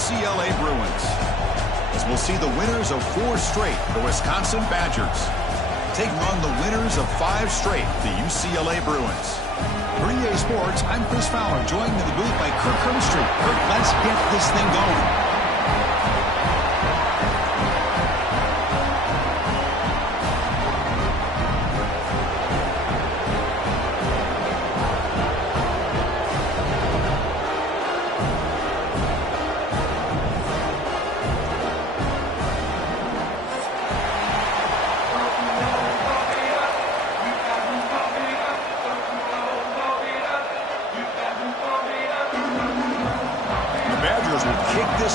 UCLA Bruins. As we'll see the winners of 4 straight, the Wisconsin Badgers, taking on the winners of 5 straight, the UCLA Bruins. For EA Sports, I'm Chris Fowler, joined in the booth by Kirk Herbstreit. Kirk, let's get this thing going.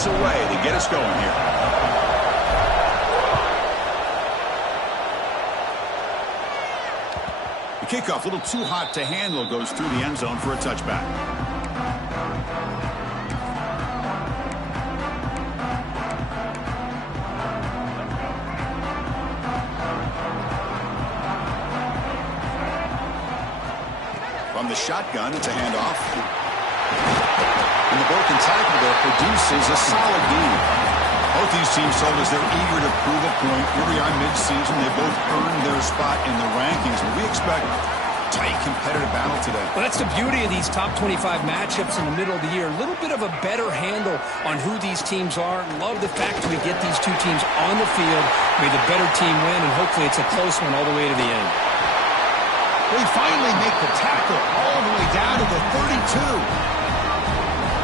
Away to get us going here. The kickoff, a little too hot to handle, goes through the end zone for a touchback. From the shotgun, it's a handoff. And the broken tackle there produces a solid gain. Both these teams told us they're eager to prove a point. Here we are mid-season. They both earned their spot in the rankings. We expect tight, competitive battle today. Well, that's the beauty of these top 25 matchups in the middle of the year. A little bit of a better handle on who these teams are. Love the fact we get these two teams on the field. May the better team win, and hopefully it's a close one all the way to the end. They finally make the tackle all the way down to the 32.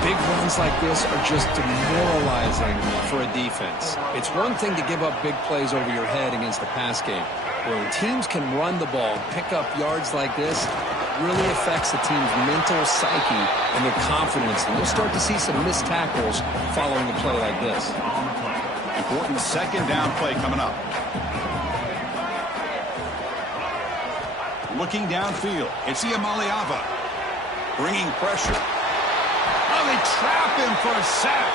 Big runs like this are just demoralizing for a defense. It's one thing to give up big plays over your head against the pass game. When teams can run the ball and pick up yards like this, it really affects the team's mental psyche and their confidence. And you'll start to see some missed tackles following a play like this. Important second down play coming up. Looking downfield, it's Iamaleava bringing pressure. Oh, they trap him for a sack.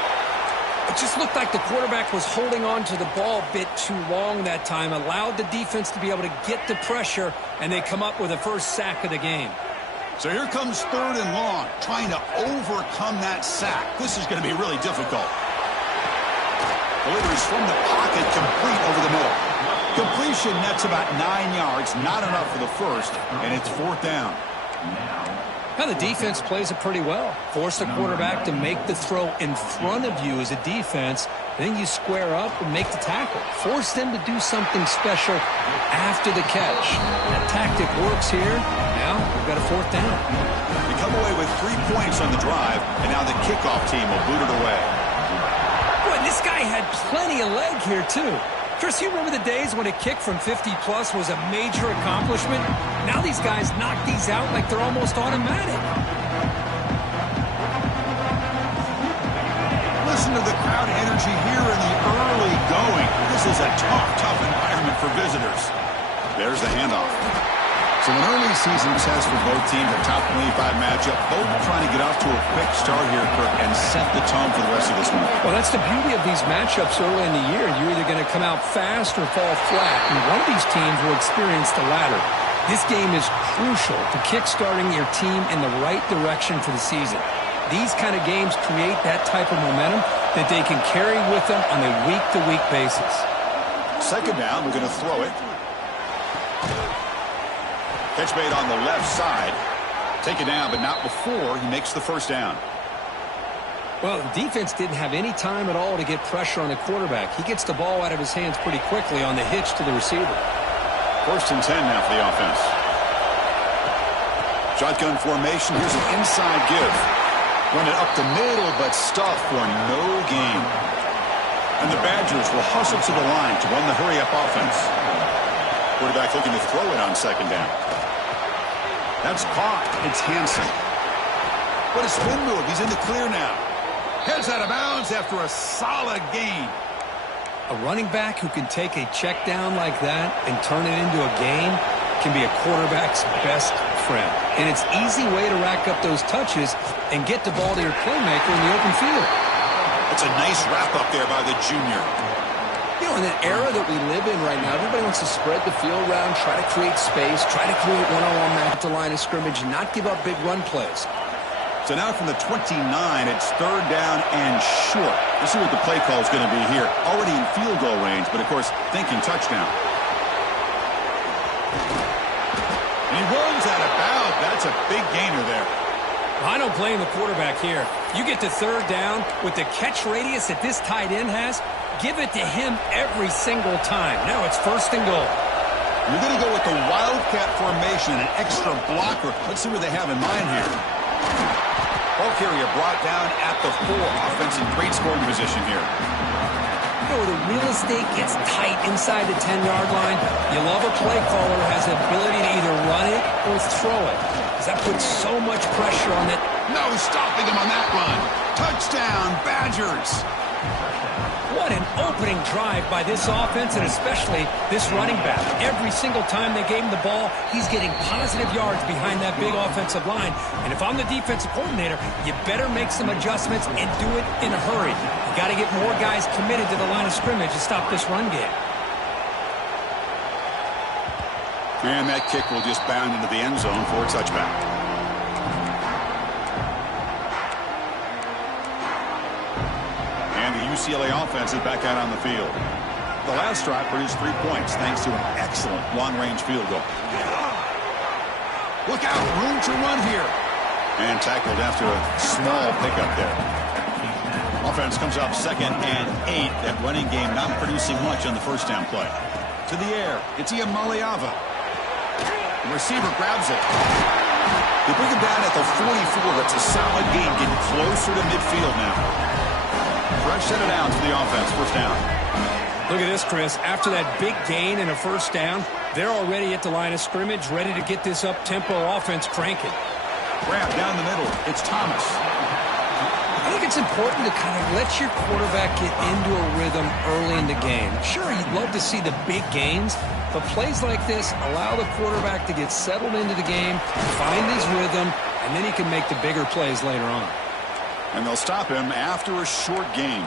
It just looked like the quarterback was holding on to the ball a bit too long that time, allowed the defense to be able to get the pressure, and they come up with a first sack of the game. So here comes 3rd and long, trying to overcome that sack. This is going to be really difficult. Delivers from the pocket, complete over the middle. Completion nets about 9 yards, not enough for the first, and it's 4th down. Now the defense plays it pretty well. Force the quarterback to make the throw in front of you as a defense. Then you square up and make the tackle. Force them to do something special after the catch. That tactic works here. Now we've got a 4th down. They come away with 3 points on the drive, and now the kickoff team will boot it away. Boy, this guy had plenty of leg here, too. Chris, you remember the days when a kick from 50-plus was a major accomplishment? Now these guys knock these out like they're almost automatic. Listen to the crowd energy here in the early going. This is a tough environment for visitors. There's the handoff. So an early season test for both teams, a top 25 matchup. Both trying to get off to a quick start here, Kirk, and set the tone for the rest of this one. Well, that's the beauty of these matchups early in the year. You're either going to come out fast or fall flat, and one of these teams will experience the latter. This game is crucial to kickstarting your team in the right direction for the season. These kind of games create that type of momentum that they can carry with them on a week-to-week basis. Second down, we're going to throw it. Catch made on the left side. Take it down, but not before he makes the first down. Well, the defense didn't have any time at all to get pressure on the quarterback. He gets the ball out of his hands pretty quickly on the hitch to the receiver. 1st and 10 now for the offense. Shotgun formation. Here's an inside give. Run it up the middle, but stuff for no gain. And the Badgers will hustle to the line to run the hurry-up offense. Quarterback looking to throw it on second down. That's caught. It's Hansen. What a spin move. He's in the clear now. Heads out of bounds after a solid gain. A running back who can take a check down like that and turn it into a gain can be a quarterback's best friend. And it's an easy way to rack up those touches and get the ball to your playmaker in the open field. That's a nice wrap up there by the junior. You know, in an era that we live in right now, everybody wants to spread the field around, try to create space, try to create one-on-one match at the line of scrimmage, and not give up big run plays. So now from the 29, it's third down and short. Let's see what the play call is going to be here. Already in field goal range, but of course thinking touchdown. And he runs out of bounds. That's a big gainer there. I don't blame the quarterback here. You get to third down with the catch radius that this tight end has, give it to him every single time. Now it's first and goal. You're going to go with the wildcat formation, an extra blocker. Let's see what they have in mind here. Ball carrier brought down at the 4. Offense in great scoring position here. You know, the real estate gets tight inside the 10-yard line. You love a play caller who has the ability to either run it or throw it, because that puts so much pressure on it. No stopping him on that run. Touchdown, Badgers. What an opening drive by this offense, and especially this running back. Every single time they gave him the ball, he's getting positive yards behind that big offensive line. And if I'm the defensive coordinator, you better make some adjustments and do it in a hurry. You got to get more guys committed to the line of scrimmage to stop this run game. And that kick will just bound into the end zone for a touchback. UCLA offense is back out on the field. The last drive produced 3 points thanks to an excellent long-range field goal. Look out, room to run here. And tackled after a small pickup there. Offense comes up 2nd and 8. That running game not producing much on the first down play. To the air, it's Iamaleava. The receiver grabs it. They bring him down at the 44. That's a solid gain, getting closer to midfield now. Fresh set it down to the offense, first down. Look at this, Chris. After that big gain and a first down, they're already at the line of scrimmage, ready to get this up-tempo offense cranking. Grab down the middle. It's Thomas. I think it's important to kind of let your quarterback get into a rhythm early in the game. Sure, you'd love to see the big gains, but plays like this allow the quarterback to get settled into the game, find his rhythm, and then he can make the bigger plays later on. And they'll stop him after a short gain.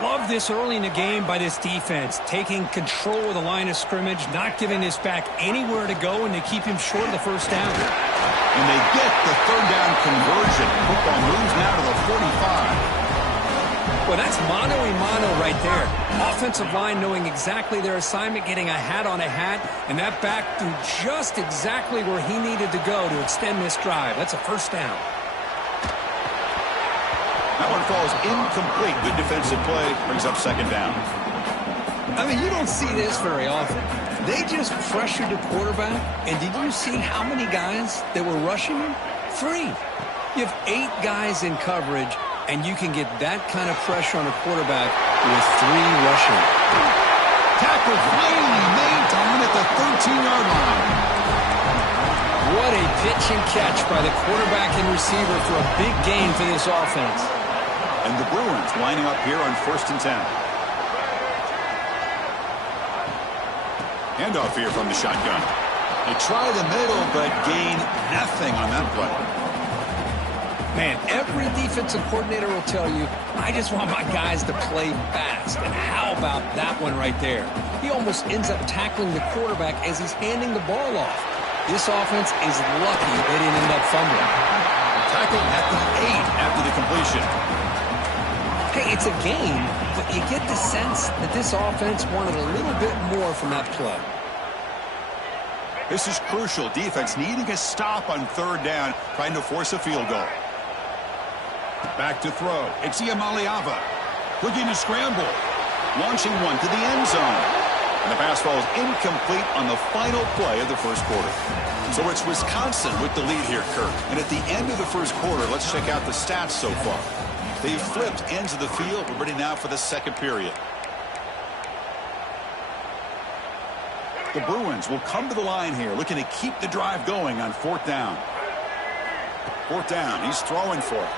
Love this early in the game by this defense, taking control of the line of scrimmage, not giving this back anywhere to go, and they keep him short of the first down. And they get the third down conversion. Football moves now to the 45. Well, that's mano-a-mano right there. Offensive line knowing exactly their assignment, getting a hat on a hat, and that back threw just exactly where he needed to go to extend this drive. That's a first down. That one falls incomplete. Good defensive play. Brings up second down. I mean, you don't see this very often. They just pressured the quarterback, and did you see how many guys that were rushing him? 3. You have 8 guys in coverage, and you can get that kind of pressure on a quarterback with 3 rushing. Tackle finally made down at the 13-yard line. What a pitch and catch by the quarterback and receiver for a big gain for this offense. And the Bruins lining up here on 1st and 10. Handoff here from the shotgun. They try the middle, but gain nothing on that play. Man, every defensive coordinator will tell you, I just want my guys to play fast. And how about that one right there? He almost ends up tackling the quarterback as he's handing the ball off. This offense is lucky they didn't end up fumbling. Tackle at the 8 after the completion. Hey, it's a game, but you get the sense that this offense wanted a little bit more from that play. This is crucial. Defense needing a stop on third down, trying to force a field goal. Back to throw. It's Iamaleava. Looking to scramble. Launching one to the end zone. And the pass falls incomplete on the final play of the first quarter. So it's Wisconsin with the lead here, Kirk. And at the end of the first quarter, let's check out the stats so far. They've flipped ends of the field. We're ready now for the second period. The Bruins will come to the line here, looking to keep the drive going on 4th down. 4th down, he's throwing for it.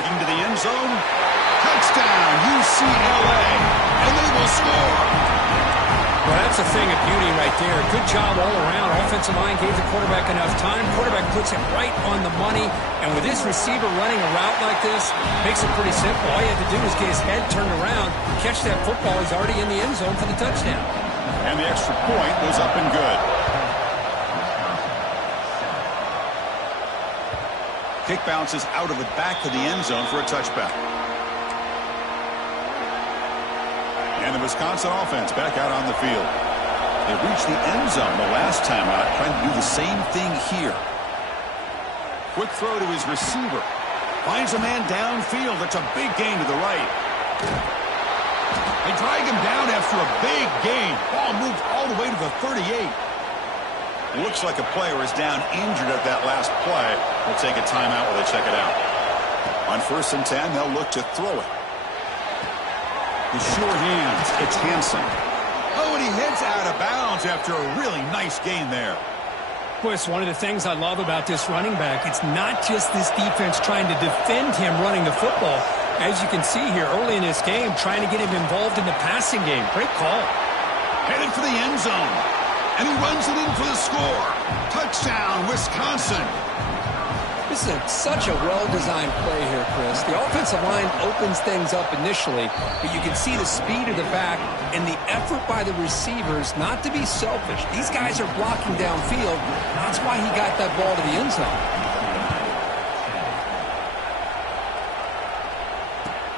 Looking to the end zone. Touchdown, UCLA. And they will score. Well, that's a thing of beauty right there. Good job all around. Offensive line gave the quarterback enough time. Quarterback puts it right on the money. And with this receiver running a route like this, makes it pretty simple. All you have to do is get his head turned around, catch that football. He's already in the end zone for the touchdown. And the extra point was up and good. Kick bounces out of the back of the end zone for a touchback. And the Wisconsin offense back out on the field. They reached the end zone the last time out, trying to do the same thing here. Quick throw to his receiver. Finds a man downfield. That's a big gain to the right. They drag him down after a big gain. Ball moved all the way to the 38. Looks like a player is down injured at that last play. They'll take a timeout while they check it out. On 1st and 10, they'll look to throw it. The sure hands. It's Hansen. Oh, and he heads out of bounds after a really nice gain there. Boy, it's one of the things I love about this running back. It's not just this defense trying to defend him running the football. As you can see here early in this game, trying to get him involved in the passing game. Great call. Headed for the end zone. And he runs it in for the score. Touchdown, Wisconsin. This is such a well-designed play here, Chris. The offensive line opens things up initially, but you can see the speed of the back and the effort by the receivers not to be selfish. These guys are blocking downfield. That's why he got that ball to the end zone.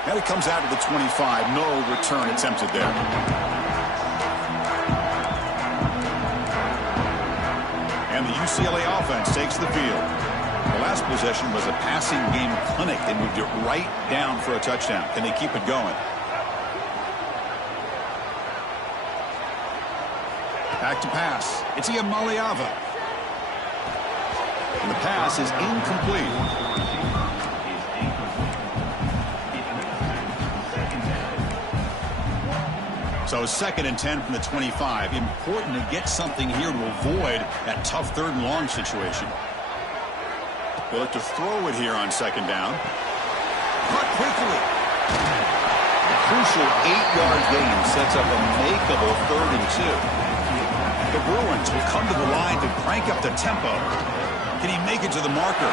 And it comes out to the 25. No return attempted there. And the UCLA offense takes the field. The last possession was a passing game clinic. They moved it right down for a touchdown. Can they keep it going? Back to pass. It's Iamaleava. And the pass is incomplete. So 2nd and 10 from the 25. Important to get something here to avoid that tough 3rd and long situation. They look to throw it here on 2nd down. Cut quickly. A crucial 8-yard gain sets up a makeable 3rd and 2. The Bruins will come to the line to crank up the tempo. Can he make it to the marker?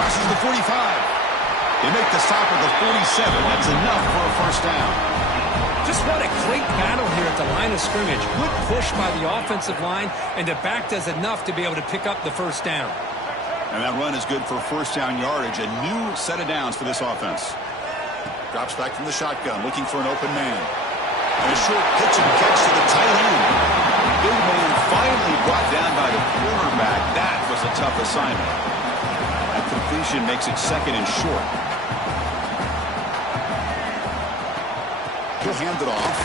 Crosses the 45. They make the stop at the 47. That's enough for a 1st down. Just what a great battle here at the line of scrimmage. Good push by the offensive line, and the back does enough to be able to pick up the 1st down. And that run is good for 1st down yardage. A new set of downs for this offense. Drops back from the shotgun, looking for an open man. And a short pitch and catch to the tight end. Big man finally brought down by the cornerback. That was a tough assignment. That completion makes it 2nd and short. He'll hand it off.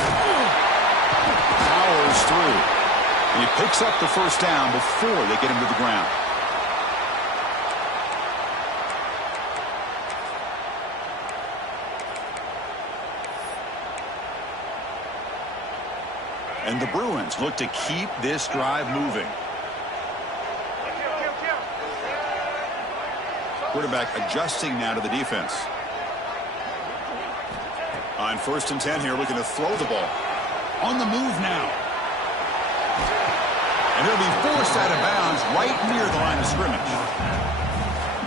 Powers through. And he picks up the 1st down before they get him to the ground. And the Bruins look to keep this drive moving. Quarterback adjusting now to the defense. On 1st and 10 here, looking to throw the ball. On the move now. And he'll be forced out of bounds right near the line of scrimmage.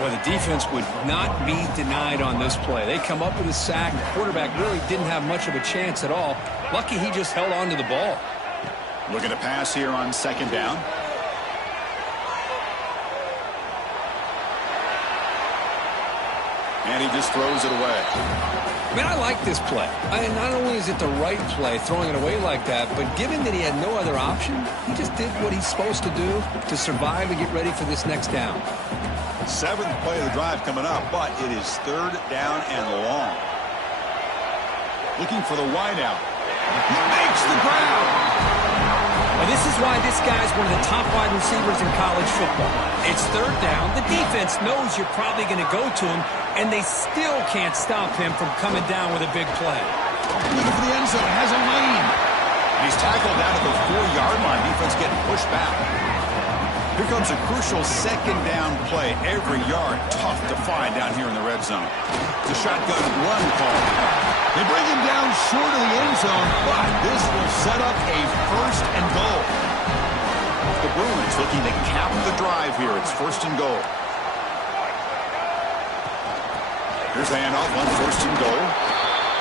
Well, the defense would not be denied on this play. They come up with a sack. The quarterback really didn't have much of a chance at all. Lucky he just held on to the ball. Looking to pass here on 2nd down. And he just throws it away. I mean, I like this play. Not only is it the right play, throwing it away like that, but given that he had no other option, he just did what he's supposed to do to survive and get ready for this next down. 7th play of the drive coming up, but it is 3rd down and long. Looking for the wideout. He makes the grab. Well, this is why this guy's one of the top wide receivers in college football. It's 3rd down. The defense knows you're probably going to go to him, and they still can't stop him from coming down with a big play. Looking for the end zone. Has a lane. He's tackled down at the 4-yard line. Defense getting pushed back. Here comes a crucial 2nd down play. Every yard tough to find down here in the red zone. It's a shotgun run call. They bring him down short of the end zone, but this will set up a 1st and goal. The Bruins looking to cap the drive here. It's 1st and goal. Here's the handoff on 1st and goal.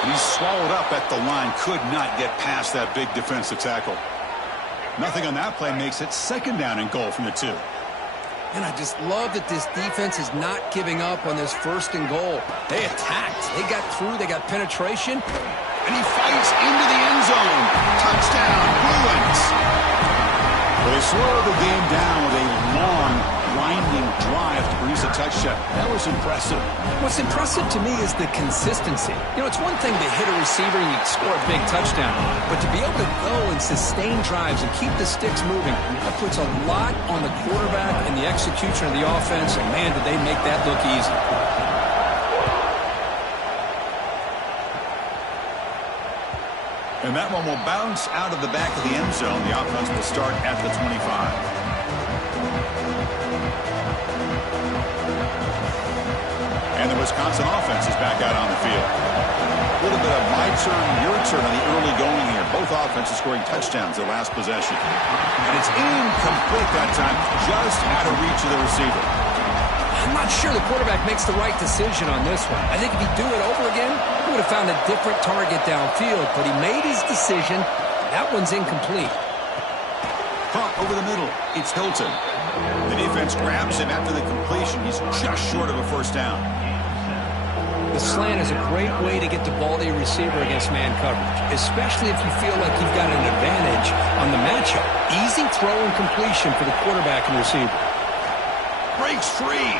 And he's swallowed up at the line. Could not get past that big defensive tackle. Nothing on that play makes it second down and goal from the 2. And I just love that this defense is not giving up on this first and goal. They attacked. They got through. They got penetration. And he fights into the end zone. Touchdown, Bruins. Well, they slow the game down with a long, winding drive to produce a touchdown. That was impressive. What's impressive to me is the consistency. You know, it's one thing to hit a receiver and you score a big touchdown, but to be able to go and sustain drives and keep the sticks moving, that puts a lot on the quarterback and the execution of the offense, and man, did they make that look easy. And that one will bounce out of the back of the end zone. The offense will start at the 25. And the Wisconsin offense is back out on the field. A little bit of my turn, your turn on the early going here. Both offenses scoring touchdowns their last possession. And it's incomplete that time, just out of reach of the receiver. I'm not sure the quarterback makes the right decision on this one. I think if he'd do it over again, he would have found a different target downfield, but he made his decision. That one's incomplete. Caught over the middle. It's Hilton. The defense grabs him after the completion. He's just short of a first down. The slant is a great way to get the ball to your receiver against man coverage, especially if you feel like you've got an advantage on the matchup. Easy throw and completion for the quarterback and receiver. Breaks free.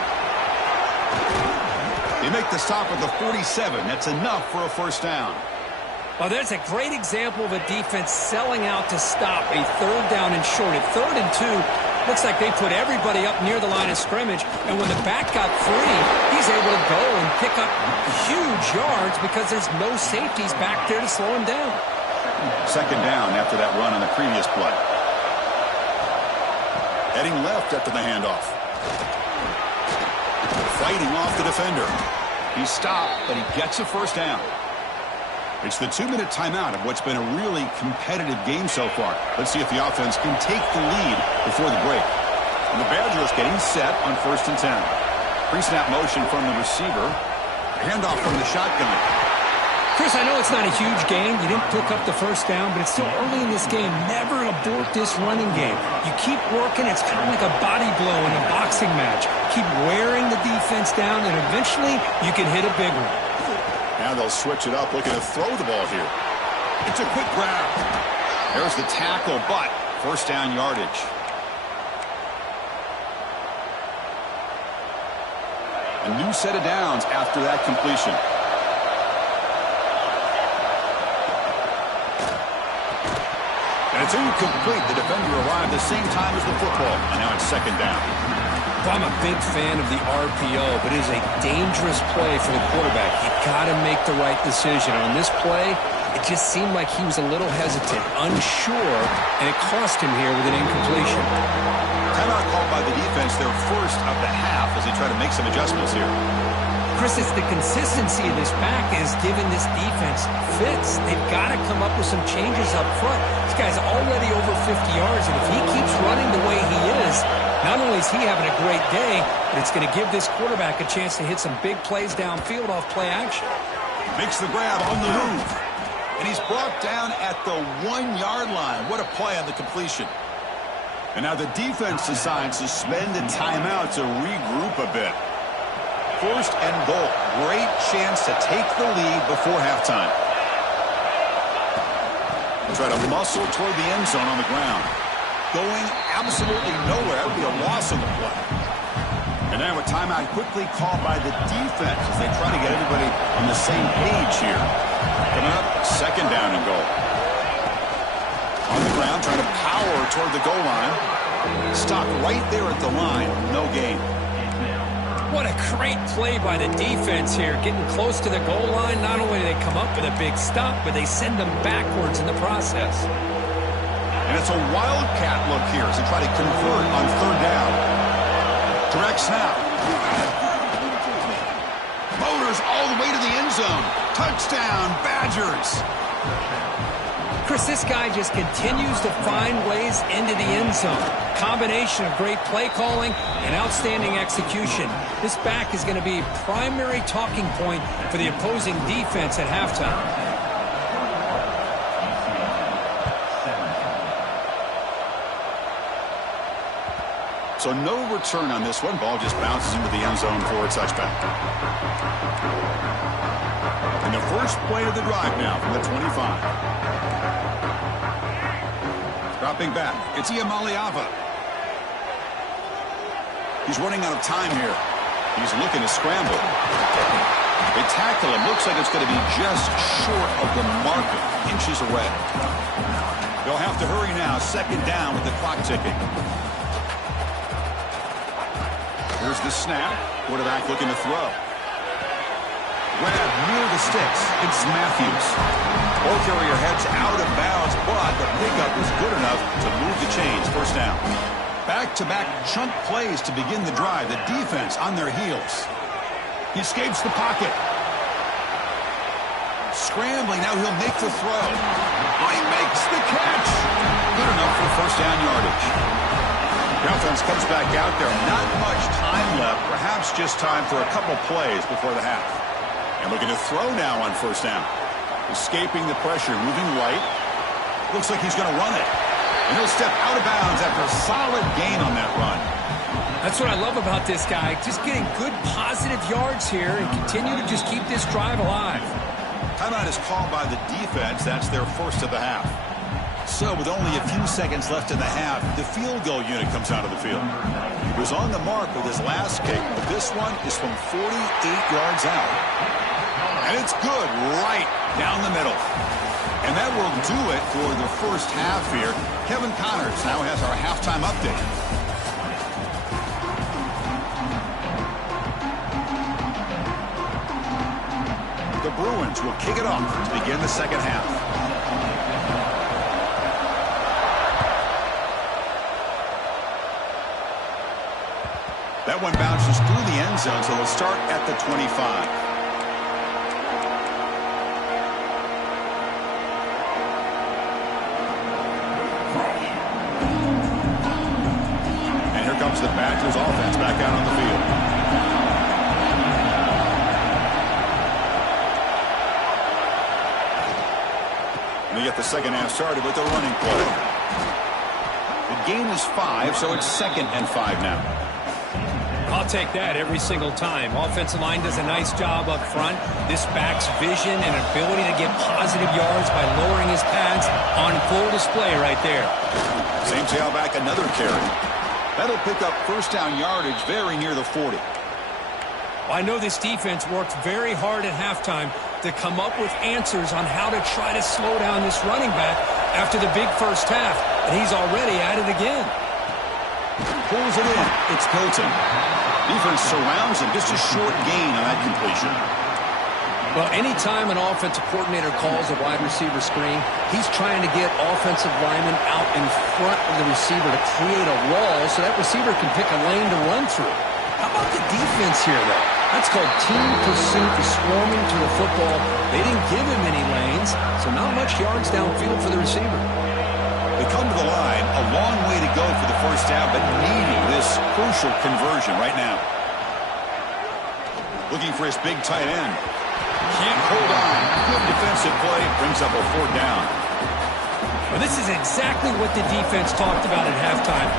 They make the stop at the 47. That's enough for a first down. Well, there's a great example of a defense selling out to stop a third down and short. At 3rd and 2, looks like they put everybody up near the line of scrimmage, and when the back got free, he's able to go and pick up huge yards because there's no safeties back there to slow him down. Second down after that run on the previous play. Heading left after the handoff. Fighting off the defender. He's stopped, but he gets a first down. It's the 2-minute timeout of what's been a really competitive game so far. Let's see if the offense can take the lead before the break. And the Badgers getting set on 1st and 10. Pre-snap motion from the receiver. Handoff from the shotgun. Chris, I know it's not a huge game. You didn't pick up the first down, but it's still early in this game. Never abort this running game. You keep working. It's kind of like a body blow in a boxing match. Keep wearing the defense down, and eventually you can hit a big one. Now they'll switch it up, looking to throw the ball here. It's a quick grab. There's the tackle, but first down yardage. A new set of downs after that completion. And it's incomplete. The defender arrived the same time as the football. And now it's second down. Well, I'm a big fan of the RPO, but it is a dangerous play for the quarterback. You got to make the right decision. On this play, it just seemed like he was a little hesitant, unsure, and it cost him here with an incompletion. Timeout called by the defense, their first of the half, as they try to make some adjustments here. Chris, it's the consistency of this back is giving this defense fits. They've got to come up with some changes up front. This guy's already over 50 yards, and if he keeps running the way he is, not only is he having a great day, but it's going to give this quarterback a chance to hit some big plays downfield off play action. Makes the grab on the move. And he's brought down at the 1-yard line. What a play on the completion. And now the defense decides to spend a timeout to regroup a bit. 1st and goal. Great chance to take the lead before halftime. Try to muscle toward the end zone on the ground. Going absolutely nowhere. That would be a loss on the play. And now a timeout quickly called by the defense as they try to get everybody on the same page here. Coming up, second down and goal. On the ground, trying to power toward the goal line. Stopped right there at the line. No gain. What a great play by the defense here. Getting close to the goal line, not only do they come up with a big stop, but they send them backwards in the process. And it's a wildcat look here as they try to convert on 3rd down. Direct snap. Motors all the way to the end zone. Touchdown, Badgers. Chris, this guy just continues to find ways into the end zone. Combination of great play calling and outstanding execution. This back is going to be a primary talking point for the opposing defense at halftime. So no return on this one. Ball just bounces into the end zone for a touchback. And the first play of the drive now from the 25. Dropping back, it's Iamaleava. He's running out of time here. He's looking to scramble. They tackle him. Looks like it's going to be just short of the marker, inches away. They'll have to hurry now. Second down with the clock ticking. Here's the snap. Quarterback looking to throw. Grab near the sticks. It's Matthews. Ball carrier heads out of bounds, but the pickup is good enough to move the chains. First down. Back-to-back chunk plays to begin the drive. The defense on their heels. He escapes the pocket. Scrambling. Now he'll make the throw. Oh, he makes the catch. Good enough for first down yardage. The offense comes back out there. Not much time left. Perhaps just time for a couple plays before the half. And looking to throw now on first down. Escaping the pressure, moving right. Looks like he's going to run it. And he'll step out of bounds after a solid gain on that run. That's what I love about this guy. Just getting good positive yards here and continue to just keep this drive alive. Timeout is called by the defense. That's their first of the half. So with only a few seconds left in the half, the field goal unit comes out of the field. He was on the mark with his last kick, but this one is from 48 yards out. And it's good right down the middle. And that will do it for the first half here. Kevin Connors now has our halftime update. The Bruins will kick it off to begin the second half. That one bounces through the end zone, so they'll start at the 25. And here comes the Badgers offense back out on the field. And they get the second half started with a running play. The gain is 5, so it's 2nd and 5 now. I'll take that every single time. Offensive line does a nice job up front. This back's vision and ability to get positive yards by lowering his pads on full display right there. Same tailback, another carry. That'll pick up first down yardage very near the 40. Well, I know this defense worked very hard at halftime to come up with answers on how to try to slow down this running back after the big first half, and he's already at it again. Pulls it in. It's Hilton. Defense surrounds him. Just a short gain on that completion. Well, anytime an offensive coordinator calls a wide receiver screen, he's trying to get offensive linemen out in front of the receiver to create a wall so that receiver can pick a lane to run through. How about the defense here, though? That's called team pursuit, swarming to the football. They didn't give him any lanes, so not much yards downfield for the receiver. They come to the line, a long way to go for the first down, but needing this crucial conversion right now. Looking for his big tight end. Can't hold on. Good defensive play. Brings up a 4th down. Well, this is exactly what the defense talked about at halftime.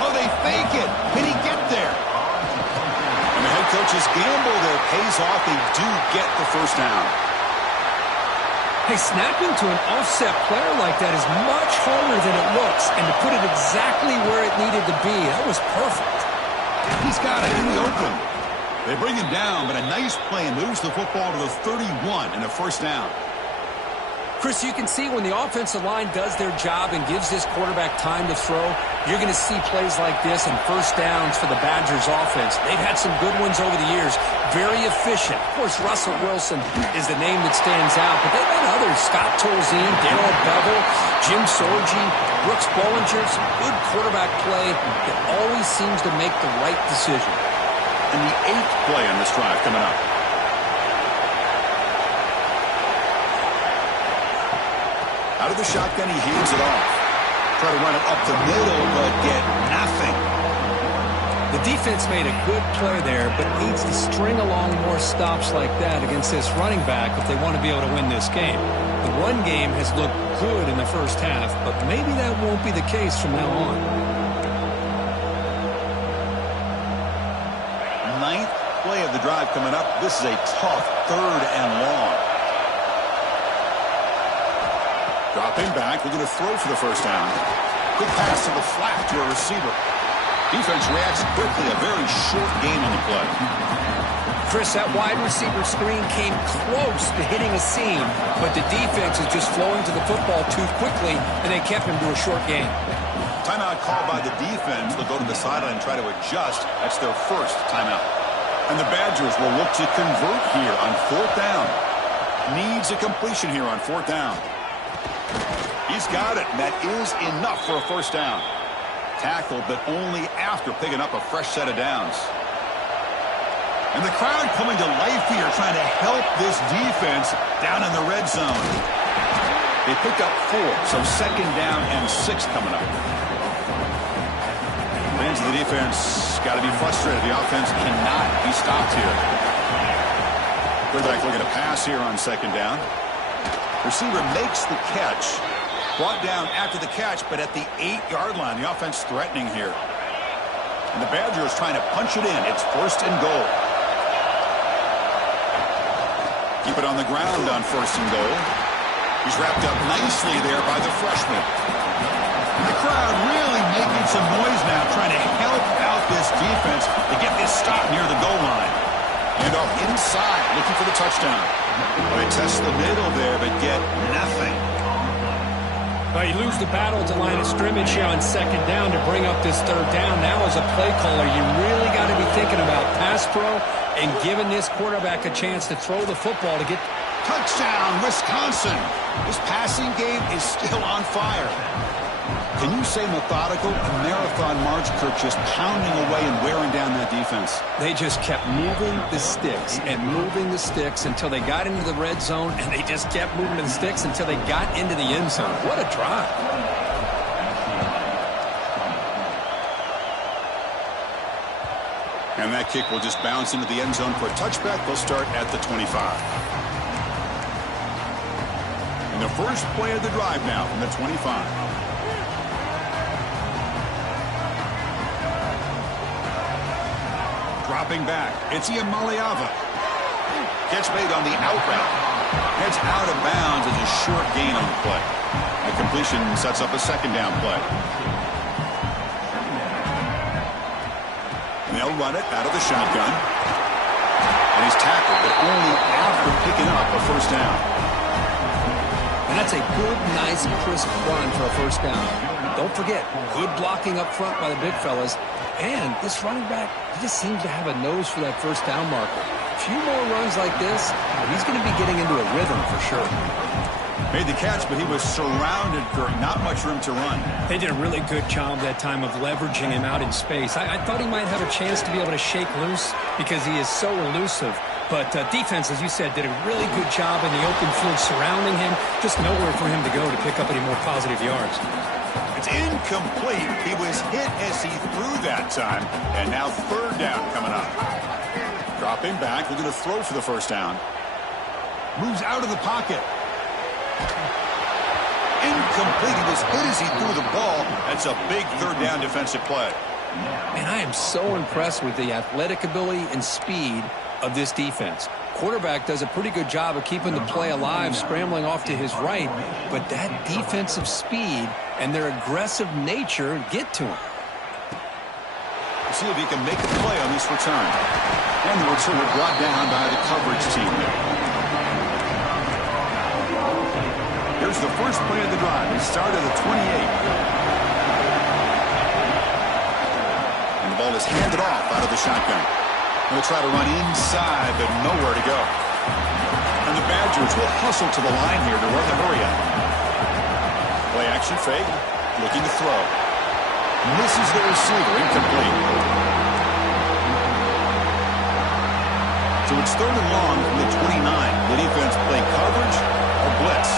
Oh, they fake it. Can he get there? And the head coach's gamble there pays off. They do get the first down. Hey, snapping to an offset player like that is much harder than it looks. And to put it exactly where it needed to be, that was perfect. He's got it in the open. They bring him down, but a nice play and moves the football to the 31 and a first down. Chris, you can see when the offensive line does their job and gives this quarterback time to throw, you're going to see plays like this and first downs for the Badgers offense. They've had some good ones over the years. Very efficient. Of course, Russell Wilson is the name that stands out, but they've had others. Scott Tolzien, Darrell Bevel, Jim Sorgi, Brooks Bollinger. Some good quarterback play that always seems to make the right decision. And the 8th play on this drive coming up. Out of the shotgun, he hands it off. Try to run it up the middle, but get nothing. The defense made a good play there, but needs to string along more stops like that against this running back if they want to be able to win this game. The run game has looked good in the first half, but maybe that won't be the case from now on. Ninth play of the drive coming up. This is a tough 3rd and long. Dropping back, we're going to throw for the first down. Quick pass to the flat to a receiver. Defense reacts quickly. A very short gain on the play. Chris, that wide receiver screen came close to hitting a seam, but the defense is just flowing to the football too quickly, and they kept him to a short gain. Timeout called by the defense. They'll go to the sideline and try to adjust. That's their first timeout. And the Badgers will look to convert here on 4th down. Needs a completion here on 4th down. He's got it, and that is enough for a first down. Tackled, but only after picking up a fresh set of downs. And the crowd coming to life here, trying to help this defense down in the red zone. They pick up 4, so 2nd down and 6 coming up. Fans of the defense got to be frustrated. The offense cannot be stopped here. Quarterback looking to pass here on 2nd down. Receiver makes the catch. Brought down after the catch, but at the 8-yard line. The offense threatening here. And the Badgers trying to punch it in. It's 1st and goal. Keep it on the ground on 1st and goal. He's wrapped up nicely there by the freshman. The crowd really making some noise now, trying to help out this defense to get this stop near the goal line. And off inside, looking for the touchdown. Well, they test the middle there, but get nothing. Well, you lose the battle to line of scrimmage here on 2nd down to bring up this 3rd down. Now, as a play caller, you really got to be thinking about pass pro and giving this quarterback a chance to throw the football to get... Touchdown, Wisconsin. This passing game is still on fire. Can you say methodical? A marathon march, Kirk, just pounding away and wearing down that defense. They just kept moving the sticks and moving the sticks until they got into the red zone, and they just kept moving the sticks until they got into the end zone. What a drive. And that kick will just bounce into the end zone for a touchback. They'll start at the 25. And the first play of the drive now from the 25. Dropping back, it's Iamaleava. Catch made on the out route. Heads out of bounds as a short gain on the play. The completion sets up a 2nd down play. And they'll run it out of the shotgun. And he's tackled, but only after picking up a first down. And that's a good, nice, crisp run for a first down. Don't forget, good blocking up front by the big fellas. And this running back, he just seems to have a nose for that first down marker. A few more runs like this, and he's going to be getting into a rhythm for sure. Made the catch, but he was surrounded, Kirk. Not much room to run. They did a really good job that time of leveraging him out in space. I thought he might have a chance to be able to shake loose because he is so elusive. But defense, as you said, did a really good job in the open field surrounding him. Just nowhere for him to go to pick up any more positive yards. It's incomplete. He was hit as he threw that time. And now 3rd down coming up. Dropping back. We're going to throw for the first down. Moves out of the pocket. Incomplete. He was hit as he threw the ball. That's a big 3rd down defensive play. Man, I am so impressed with the athletic ability and speed of this defense. Quarterback does a pretty good job of keeping the play alive, scrambling off to his right, but that defensive speed and their aggressive nature get to him. We'll see if he can make a play on this return. And the returner brought down by the coverage team there. Here's the first play of the drive. He started at 28. And the ball is handed off out of the shotgun. They'll try to run inside, but nowhere to go. And the Badgers will hustle to the line here to run the hurry up. Play action fake, looking to throw. Misses the receiver, incomplete. So it's 3rd and long from the 29. The defense play coverage or blitz.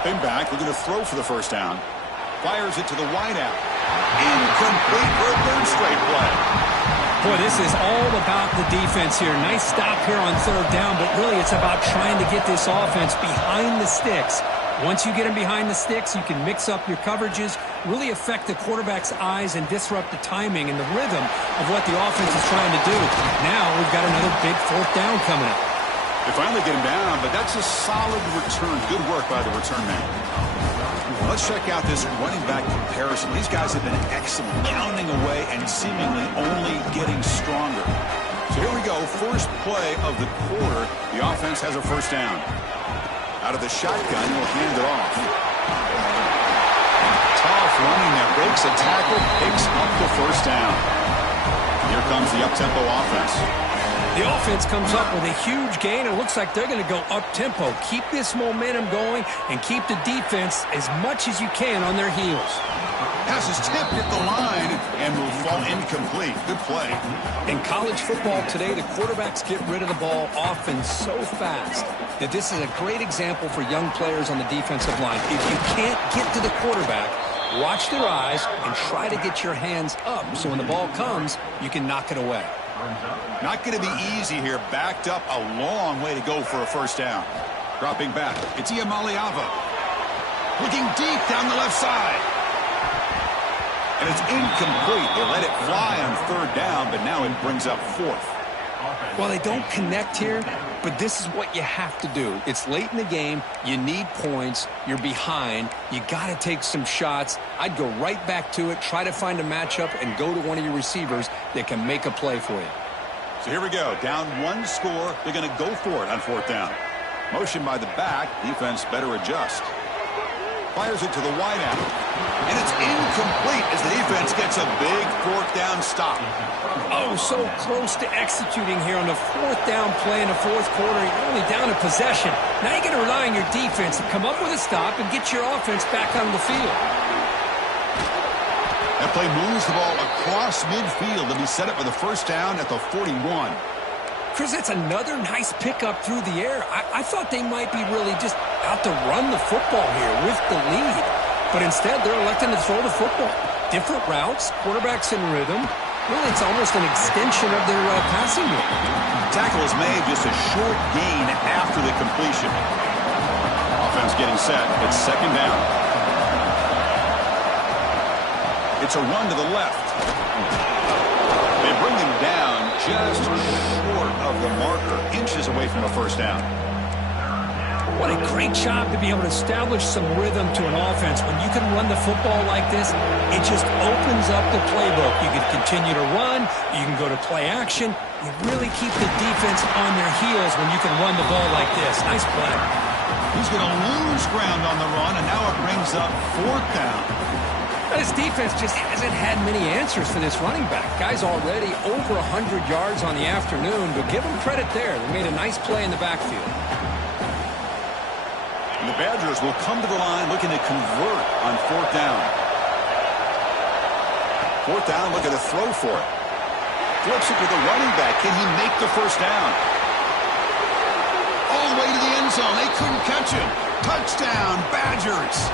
Dropping back, looking to throw for the first down. Fires it to the wideout. Incomplete for a third straight play. Boy, this is all about the defense here. Nice stop here on third down, but really it's about trying to get this offense behind the sticks. Once you get them behind the sticks, you can mix up your coverages, really affect the quarterback's eyes, and disrupt the timing and the rhythm of what the offense is trying to do. Now we've got another big fourth down coming up. They finally get him down, but that's a solid return. Good work by the return man. Let's check out this running back comparison. These guys have been excellent, pounding away and seemingly only getting stronger. So here we go, first play of the quarter. The offense has a first down. Out of the shotgun, he'll hand it off. Tough running that breaks a tackle, picks up the first down. Here comes the up-tempo offense. The offense comes up with a huge gain. It looks like they're going to go up-tempo. Keep this momentum going and keep the defense as much as you can on their heels. Pass is tipped at the line and will fall incomplete. Good play. In college football today, the quarterbacks get rid of the ball often so fast that this is a great example for young players on the defensive line. If you can't get to the quarterback, watch their eyes and try to get your hands up so when the ball comes, you can knock it away. Not going to be easy here. Backed up a long way to go for a first down. Dropping back. It's Iamaleava. Looking deep down the left side. And it's incomplete. They let it fly on third down, but now it brings up fourth. Well, they don't connect here, but this is what you have to do. It's late in the game. You need points. You're behind. You got to take some shots. I'd go right back to it, try to find a matchup, and go to one of your receivers that can make a play for you. So here we go. Down one score. They're going to go for it on fourth down. Motion by the back. Defense better adjust. Fires it to the wideout. And it's incomplete as the defense gets a big fourth down stop. Oh, so close to executing here on the fourth down play in the fourth quarter. You're only down a possession. Now you got to rely on your defense to come up with a stop and get your offense back on the field. That play moves the ball across midfield to be set up for the first down at the 41. Chris, that's another nice pickup through the air. I thought they might be really just out to run the football here with the lead. But instead, they're electing to throw the football. Different routes, quarterbacks in rhythm. Really, it's almost an extension of their passing game. Tackle is made just a short gain after the completion. Offense getting set. It's second down. It's a run to the left. They bring him down just short of the marker, inches away from a first down. What a great job to be able to establish some rhythm to an offense. When you can run the football like this, it just opens up the playbook. You can continue to run. You can go to play action. You really keep the defense on their heels when you can run the ball like this. Nice play. He's going to lose ground on the run, and now it brings up fourth down. This defense just hasn't had many answers for this running back. Guy's already over 100 yards on the afternoon, but give him credit there. They made a nice play in the backfield. And the Badgers will come to the line looking to convert on fourth down. Fourth down, looking to throw for it. Flips it to the running back. Can he make the first down? All the way to the end zone. They couldn't catch him. Touchdown, Badgers.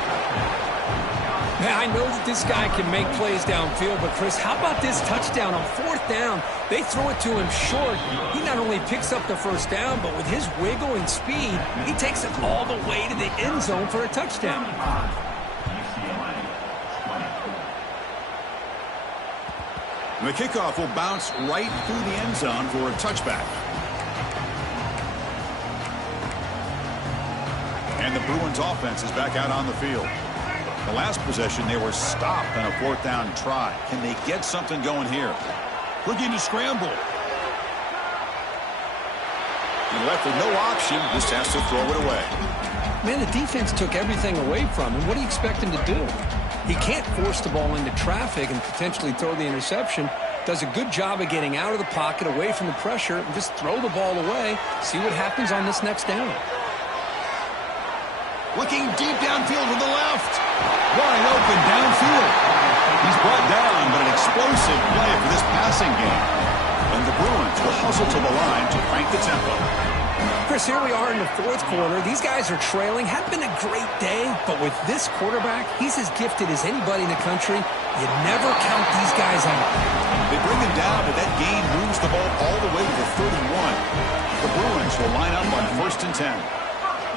Now, I know that this guy can make plays downfield, but Chris, how about this touchdown on fourth down? They throw it to him short. He not only picks up the first down, but with his wiggle and speed, he takes it all the way to the end zone for a touchdown. The kickoff will bounce right through the end zone for a touchback. And the Bruins offense is back out on the field. The last possession, they were stopped on a fourth down try. Can they get something going here? Looking to scramble. And left with no option, just has to throw it away. Man, the defense took everything away from him. What do you expect him to do? He can't force the ball into traffic and potentially throw the interception. Does a good job of getting out of the pocket, away from the pressure, and just throw the ball away. See what happens on this next down. Looking deep downfield to the left. Wide open downfield. He's brought down, but an explosive play for this passing game. And the Bruins will hustle to the line to crank the tempo. Chris, here we are in the fourth quarter. These guys are trailing. Had been a great day, but with this quarterback, he's as gifted as anybody in the country. You never count these guys out. They bring him down, but that gain moves the ball all the way to the 31. The Bruins will line up on 1st and 10.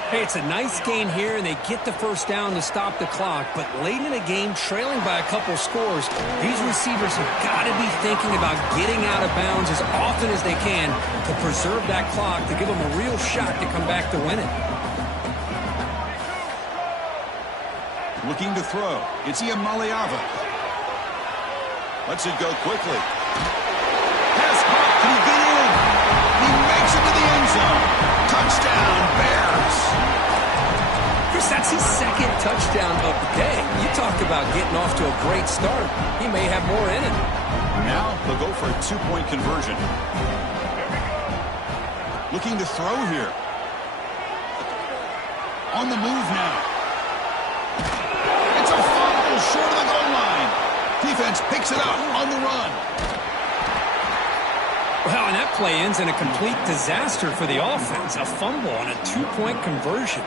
Hey, it's a nice gain here, and they get the first down to stop the clock. But late in the game, trailing by a couple scores, these receivers have got to be thinking about getting out of bounds as often as they can to preserve that clock, to give them a real shot to come back to win it. Looking to throw. It's Ian Maliava. Lets it go quickly. Pass caught. Can he get in? He makes it to the end zone. Touchdown, Bears. Chris, that's his second touchdown of the day. You talk about getting off to a great start. He may have more in it. Now they'll go for a 2-point conversion. Looking to throw here. On the move now. It's a fumble short of the goal line. Defense picks it up on the run. Well, and that play ends in a complete disaster for the offense. A fumble on a 2-point conversion.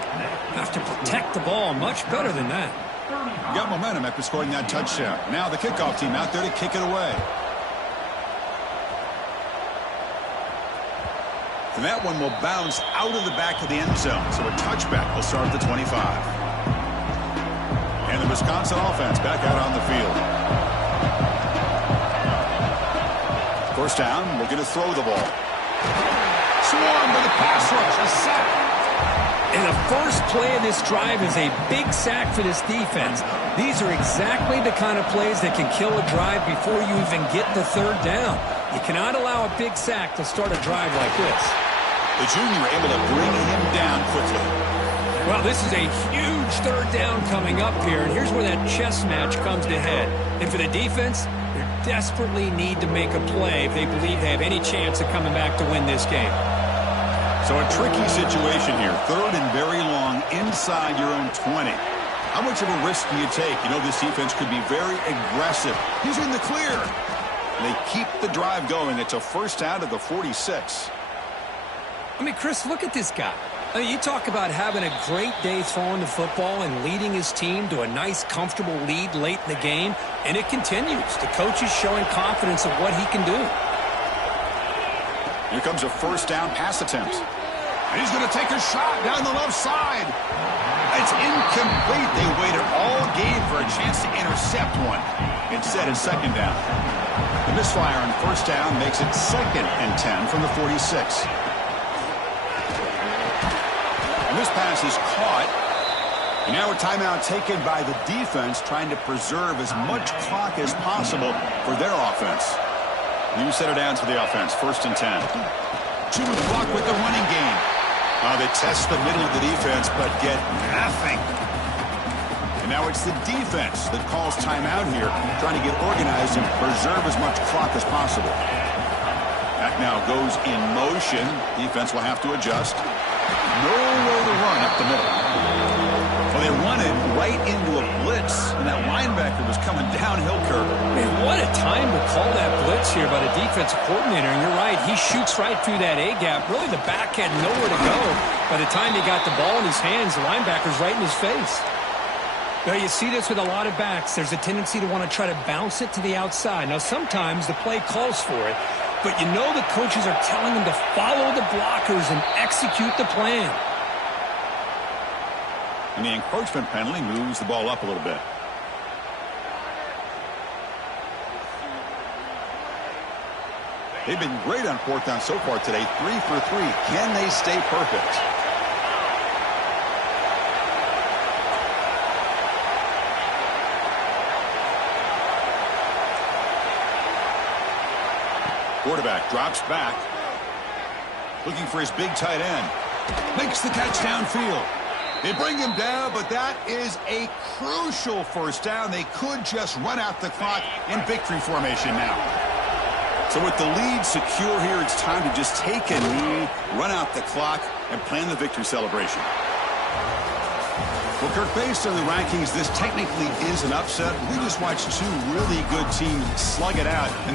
Have to protect the ball much better than that. Got momentum after scoring that touchdown. Now the kickoff team out there to kick it away. And that one will bounce out of the back of the end zone. So a touchback will start at the 25. And the Wisconsin offense back out on the field. First down, looking to throw the ball. Swarm with a pass rush, a sack. And the first play of this drive is a big sack for this defense. These are exactly the kind of plays that can kill a drive before you even get the third down. You cannot allow a big sack to start a drive like this. The junior able to bring him down quickly. Well, this is a huge third down coming up here, and here's where that chess match comes to head. And for the defense, they desperately need to make a play if they believe they have any chance of coming back to win this game. So a tricky situation here. Third and very long inside your own 20. How much of a risk do you take? You know this defense could be very aggressive. He's in the clear. They keep the drive going. It's a first down to the 46. I mean, Chris, look at this guy. I mean, you talk about having a great day throwing the football and leading his team to a nice, comfortable lead late in the game, and it continues. The coach is showing confidence of what he can do. Here comes a first down pass attempt. And he's going to take a shot down the left side. It's incomplete. They waited all game for a chance to intercept one. Instead, it's second down. The misfire on first down makes it 2nd and 10 from the 46. And this pass is caught. And now a timeout taken by the defense, trying to preserve as much clock as possible for their offense. You set it down to the offense, 1st and 10. Chew the clock with the running game. They test the middle of the defense, but get nothing. And now it's the defense that calls timeout here, trying to get organized and preserve as much clock as possible. Back now goes in motion. Defense will have to adjust. Nowhere to run up the middle. Well, they run it right into a blitz, and that linebacker was coming downhill curve. Man, what a time to call that blitz here by the defensive coordinator. And you're right, he shoots right through that A-gap. Really, the back had nowhere to go. By the time he got the ball in his hands, the linebacker's right in his face. Now, you see this with a lot of backs. There's a tendency to want to try to bounce it to the outside. Now, sometimes the play calls for it, but you know the coaches are telling them to follow the blockers and execute the plan. And the encroachment penalty moves the ball up a little bit. They've been great on 4th down so far today. 3 for 3. Can they stay perfect? Quarterback drops back. Looking for his big tight end. Makes the catch downfield. They bring him down, but that is a crucial first down. They could just run out the clock in victory formation now. So with the lead secure here, it's time to just take a knee, run out the clock, and plan the victory celebration. Well, Kirk, based on the rankings, this technically is an upset. We just watched two really good teams slug it out.